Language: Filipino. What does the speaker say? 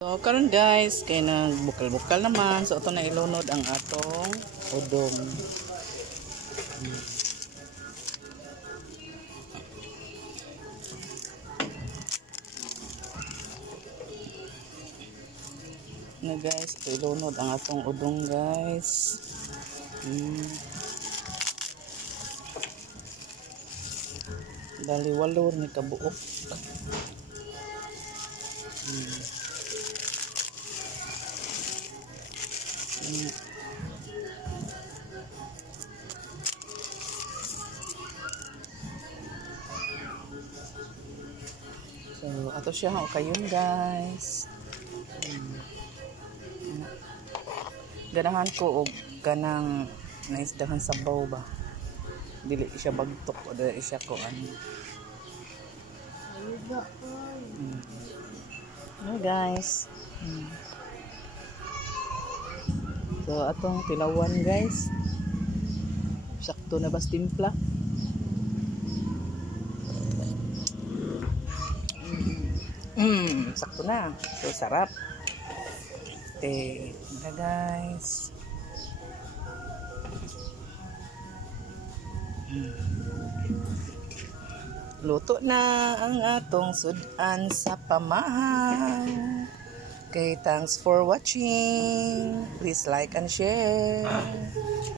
So karon guys, kay nagbukal-bukal naman, so ito na ilunod ang atong udong. Na guys, ito ilunod ang atong udong guys. Dali walor ni kabuok. So, ato siya kayon guys. Ganahan ko og kanang naisdahan sabaw ba. Dili siya bagtok o dili siya ko ano. Hello guys. So atong tilawan guys. Sakto na ba timpla? Sakto na. So sarap. Mga guys. Luto na ang atong sudan sa pamahaw. Okay, thanks for watching. Please like and share.